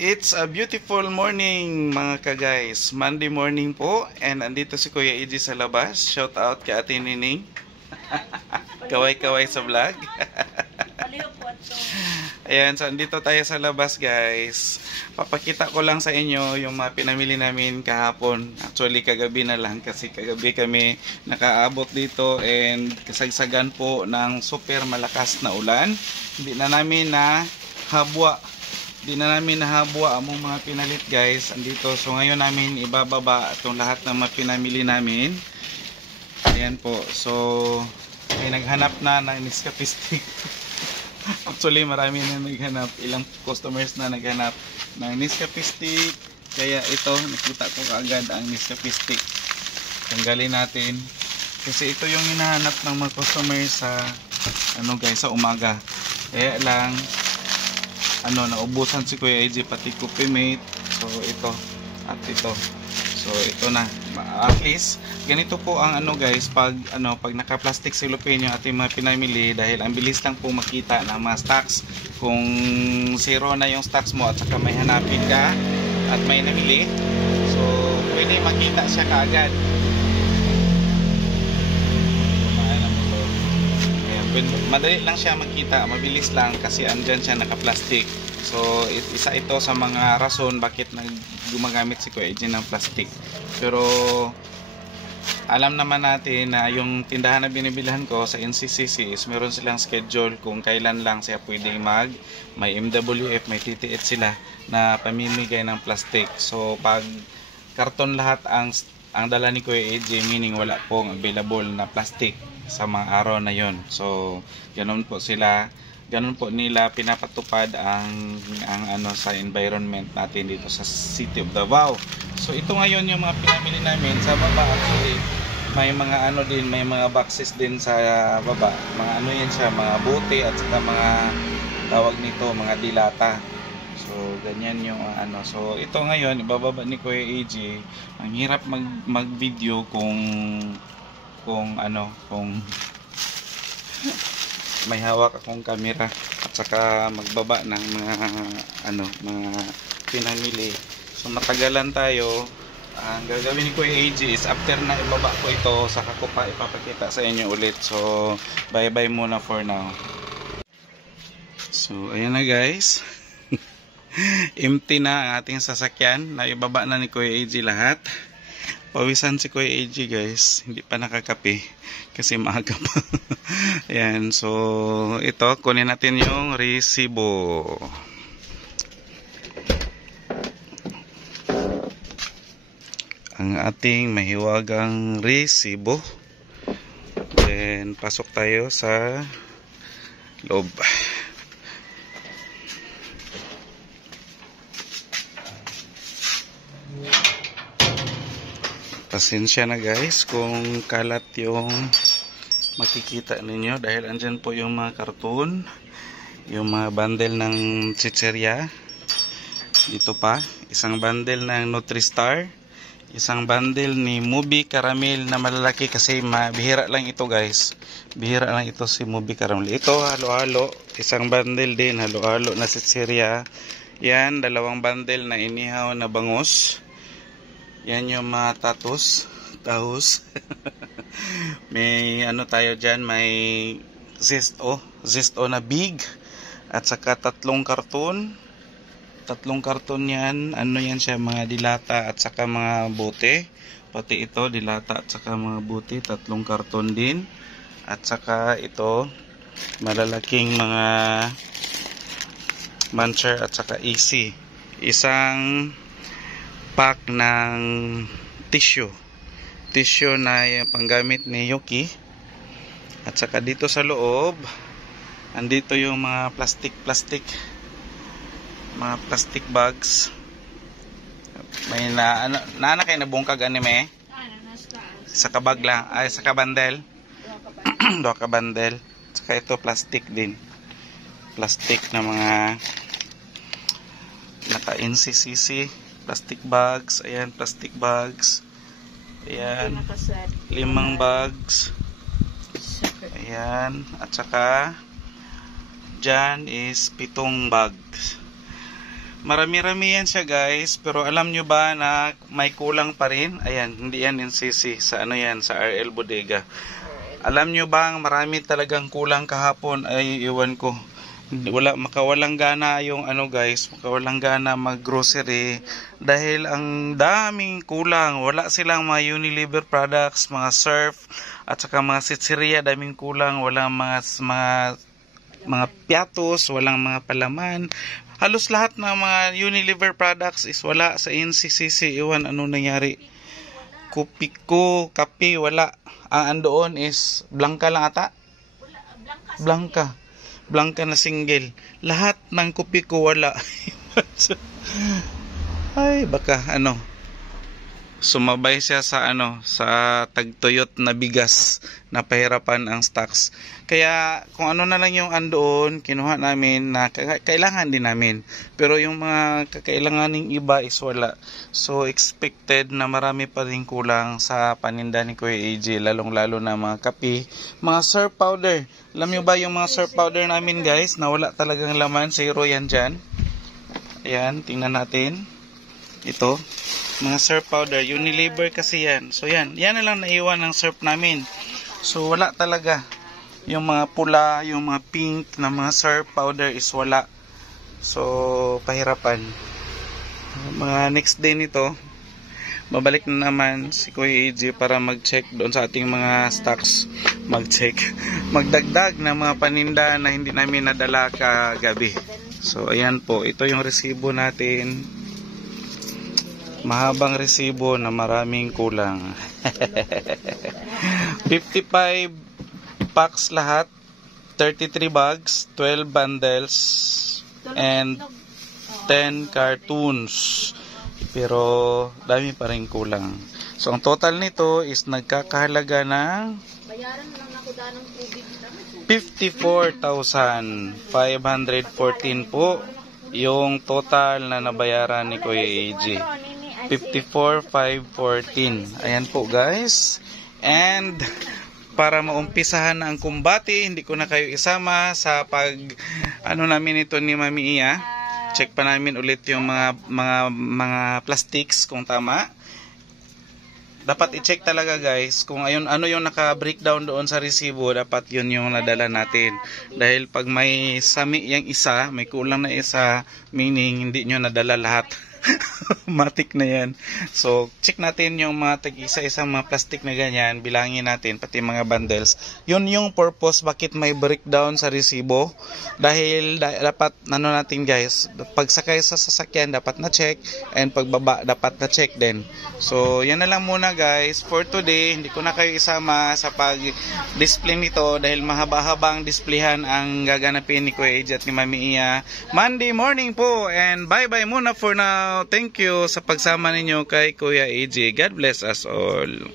It's a beautiful morning mga ka-guys. Monday morning po. And andito si Kuya EJ sa labas. Shout out kay Ate Nining. Kaway-kaway sa vlog. Ayan, so andito tayo sa labas guys. Papakita ko lang sa inyo yung mga pinamili namin kahapon. Actually kagabi na lang kasi kagabi kami nakaabot dito and kasagsagan po ng super malakas na ulan. Hindi na namin nahabwa ang mga pinalit guys. Andito, so ngayon namin ibababa itong lahat ng mga pinamili namin. Ayan po, so may naghanap na ng Nescafe stick. Actually marami na naghanap, ilang customers na naghanap ng Nescafe stick. Kaya ito, nakita ko kaagad ang Nescafe stick. Tanggalin natin kasi ito yung hinahanap ng mga customers sa guys, sa umaga. Kaya lang naubusan si Kuya EJ pati Coffee Mate. So ito at ito. So ito na. At least ganito po ang guys pag naka-plastic cellophane yung ating mga pinamili, dahil ang bilis lang po makita ng mga stocks kung zero na yung stocks mo at saka may hanapin ka at may namili. So pwede makita siya kaagad. Madali lang siya makita, mabilis lang kasi andyan siya naka-plastic. So isa ito sa mga rason bakit gumagamit si Kuya EJ ng plastic. Pero alam naman natin na yung tindahan na binibilhan ko sa NCCC is meron silang schedule kung kailan lang siya pwedeng may MWF, may TTH sila na pamimigay ng plastic. So pag karton lahat ang dala ni Kuya EJ, meaning wala pong available na plastic sa mga araw na yon. So ganun po nila pinapatupad ang sa environment natin dito sa City of Davao. So ito ngayon yung mga pinamili namin sa baba. Actually may mga may mga boxes din sa baba. Mga yan siya, mga bote at saka mga tawag nito, mga dilata. So ganyan yung So ito ngayon ibababa ni Kuya EJ. Ang hirap mag-video kung may hawak akong camera at saka magbaba ng mga pinamili. So matagalan tayo. Ang gagawin ni Kuya EJ is after na ibaba ko ito, saka ko pa ipapakita sa inyo ulit. So bye bye muna for now. So ayan na guys. Empty na ang ating sasakyan. Naibaba na ni Kuya EJ lahat. Pawisan si Kuya EJ guys, hindi pa nakakape kasi maaga pa. Ayan, so ito, kunin natin yung resibo. Ang ating mahiwagang resibo. Then pasok tayo sa loob. Pasensya na guys kung kalat yung makikita ninyo, dahil andyan po yung mga karton, yung mga bundle ng chicheria. Dito pa, isang bundle ng Nutristar, isang bundle ni Movie Caramel na malalaki kasi bihira lang ito guys. Bihira lang ito si Movie Caramel. Ito halo-halo, isang bundle din halo-halo na chicheria. Yan, dalawang bundle na inihaw na bangus. Yan yung mga tahos. May tayo dyan, may zesto na big, at saka tatlong karton yan, yan siya, mga dilata at saka mga bote. Pati ito dilata at saka mga bote, tatlong karton din. At saka ito malalaking mga muncher at saka easy, isang pack ng tissue na panggamit ni Yuki. At saka dito sa loob andito yung mga plastic bags. May na kayo nabungkag anime sa kabag lang, ay sa kabandel. Do ka bandel. Saka ito plastic din, plastic na mga naka NCCC plastic bags. Ayan, plastic bags. Ayan, 5 bags. Ayan, at saka dyan is 7 bags. Marami-rami yan siya guys, pero alam nyo ba na may kulang pa rin? Ayan, hindi yan NCC, sa ano yan, sa RL Bodega. Alam nyo ba marami talagang kulang kahapon? Ay, iwan ko. Makawalang gana yung ano guys, makawalang gana mag-grocery dahil ang daming kulang. Wala silang mga Unilever products, mga surf, at saka mga sitseria, daming kulang. Walang mga piatos, walang mga palaman. Halos lahat ng mga Unilever products is wala sa NCCC. Iwan ano nangyari. Kupiko, kape, wala. Ang andoon is Blanca lang ata? Blanca. Blanca na single. Lahat ng kupiko wala. Ay, baka ano. Sumabay siya sa ano, sa tagtuyot na bigas na pahirapan ang stocks. Kaya kung ano na lang yung andoon, kinuha namin na kailangan din namin. Pero yung mga kakailanganing iba is wala. So expected na marami pa rin kulang sa paninda ni Kuya AJ, lalong-lalo na mga kape, mga surf powder. Alam nyo ba yung mga surf powder namin guys, na wala talagang laman, zero yan dyan. Ayan, tingnan natin. Ito, mga surf powder, Unilever kasi yan. So yan na lang naiwan ng surf namin. So wala talaga. Yung mga pula, yung mga pink na mga surf powder is wala. So pahirapan. Mga next day nito, babalik na naman si Kuya AJ para mag-check doon sa ating mga stocks. Magdagdag ng mga paninda na hindi namin nadala kagabi. So ayan po, ito yung resibo natin. Mahabang resibo na maraming kulang. 55 packs lahat, 33 bags, 12 bundles, and 10 cartoons. Pero dami pa rin kulang. So ang total nito is nagkakahalaga ng 54,514 po yung total na nabayaran ni Kuya AJ. 54,514. Ayan po guys. And para maumpisahan na ang kumbati, hindi ko na kayo isama sa pag ano namin ito ni Mami Iya. Check pa namin ulit yung mga plastics kung tama. Dapat i-check talaga guys kung ano yung naka-breakdown doon sa resibo, dapat yun yung nadala natin. Dahil pag may sami yung isa, may kulang na isa, meaning hindi nyo nadala lahat. Matik na yan. So check natin yung mga tag-isa-isang mga plastic na ganyan, bilangin natin pati mga bundles. Yun yung purpose bakit may breakdown sa resibo. Dahil dapat natin guys, pagsakay sa sasakyan dapat na check, and pagbaba dapat na check din. So yan na lang muna guys for today. Hindi ko na kayo isama sa pag-display nito dahil mahaba-habang displayhan ang gaganapin ni Kuya AJ at ni Mami Iya Monday morning po. And bye-bye muna for now. Thank you sa pagsama ninyo kay Kuya AJ. God bless us all.